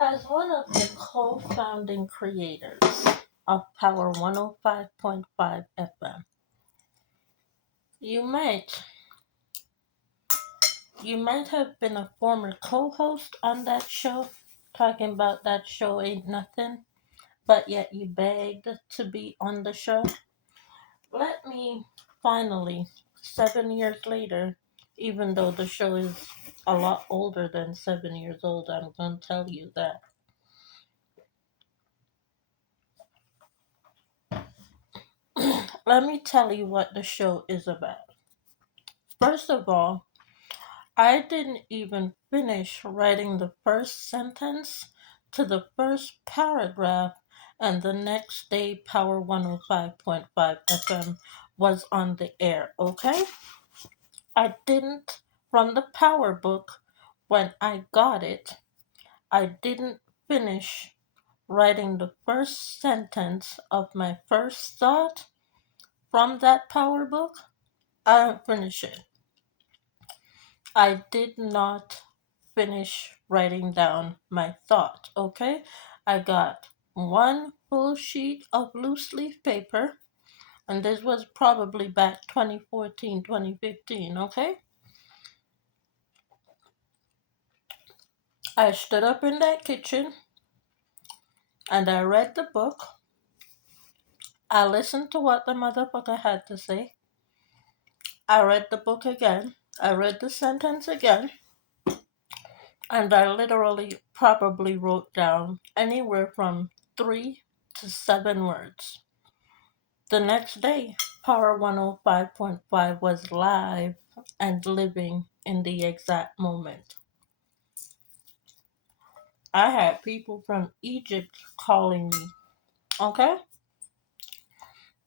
As one of the co-founding creators of Power 105.5 FM, you might you might have been a former co-host on that show, talking about that show ain't nothing, but yet you begged to be on the show. Let me finally, 7 years later, even though the show is a lot older than 7 years old, I'm going to tell you that. Let me tell you what the show is about. First of all, I didn't even finish writing the first sentence to the first paragraph, and the next day, Power 105.5 FM was on the air, okay? I didn't, from the Power book, when I got it, I didn't finish writing the first sentence of my first thought from that Power book. I didn't finish it. I did not finish writing down my thought, okay? I got one full sheet of loose leaf paper, and this was probably back 2014, 2015, okay? I stood up in that kitchen and I read the book. I listened to what the motherfucker had to say. I read the book again. I read the sentence again. And I literally probably wrote down anywhere from 3 to 7 words. The next day, Power 105.5 was live and living in the exact moment. I had people from Egypt calling me, okay?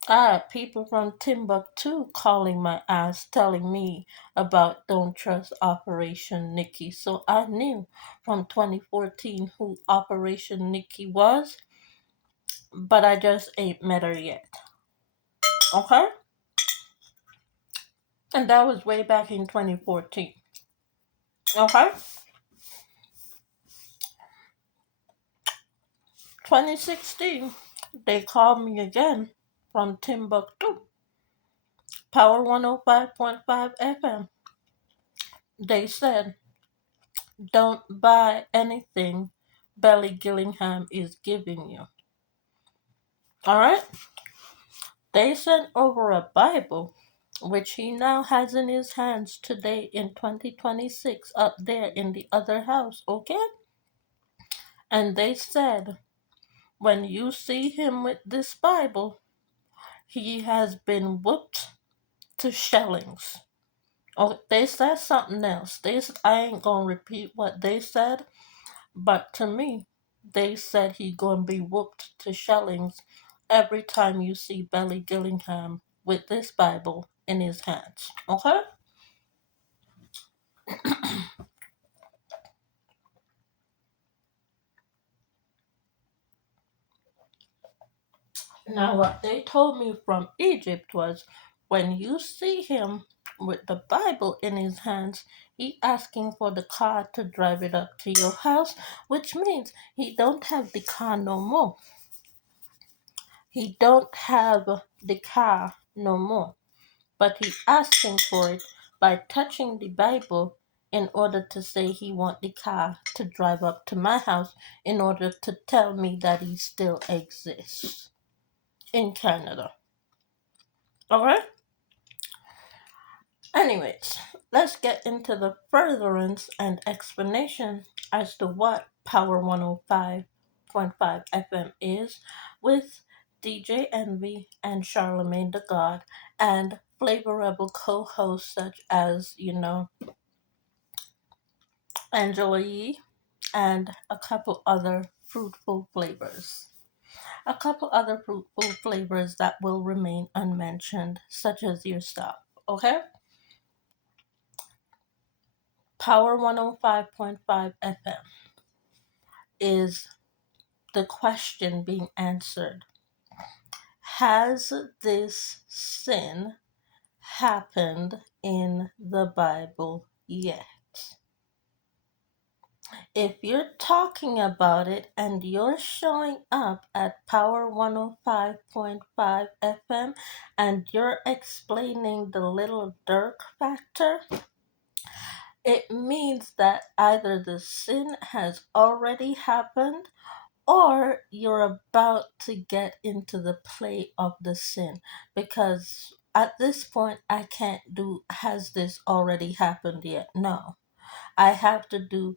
I had people from Timbuktu calling my ass telling me about Don't Trust Operation Nikki. So I knew from 2014 who Operation Nikki was, but I just ain't met her yet. Okay? And that was way back in 2014. Okay? 2016, they called me again from Timbuktu, Power 105.5 FM. They said, don't buy anything Belly Gillingham is giving you. Alright? They sent over a Bible, which he now has in his hands today in 2026 up there in the other house, okay? And they said, when you see him with this Bible, he has been whooped to shellings. Oh, they said something else. I ain't gonna repeat what they said, but to me, they said he gonna be whooped to shellings every time you see Belly Gillingham with this Bible in his hands. Okay? Now, what they told me from Egypt was when you see him with the Bible in his hands, he asking for the car to drive it up to your house, which means he don't have the car no more. He don't have the car no more, but he asking for it by touching the Bible in order to say he want the car to drive up to my house in order to tell me that he still exists in Canada. Okay? Anyways, let's get into the furtherance and explanation as to what Power 105.5 FM is with DJ Envy and Charlemagne the God and flavorable co-hosts such as, Angela Yee and a couple other fruitful flavors. A couple other fruitful flavors that will remain unmentioned, such as your stuff. Okay? Power 105.5 FM is the question being answered. Has this sin happened in the Bible yet? If you're talking about it and you're showing up at Power 105.5 FM and you're explaining the Little Dirk factor, it means that either the sin has already happened or you're about to get into the play of the sin. Because at this point, I can't do, has this already happened yet? No. I have to do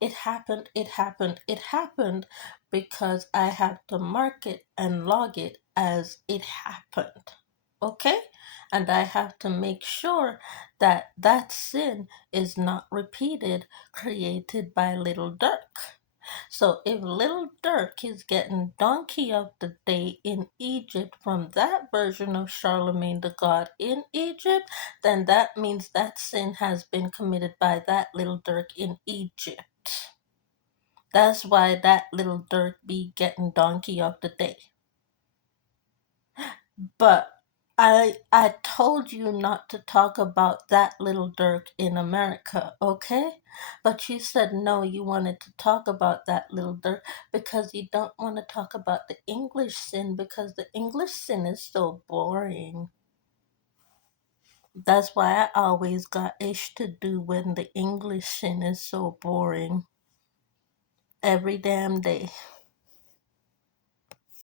it happened, it happened, it happened because I have to mark it and log it as it happened. Okay? And I have to make sure that that sin is not repeated, created by Little Dirk. So if Little Dirk is getting Donkey of the Day in Egypt from that version of Charlemagne the God in Egypt, then that means that sin has been committed by that Little Dirk in Egypt. That's why that Little Dirk be getting Donkey of the Day. But I told you not to talk about that Little Dirk in America, okay? But you said no, you wanted to talk about that Little Dirk because you don't want to talk about the English sin because the English sin is so boring. That's why I always got ish to do when the English sin is so boring every damn day.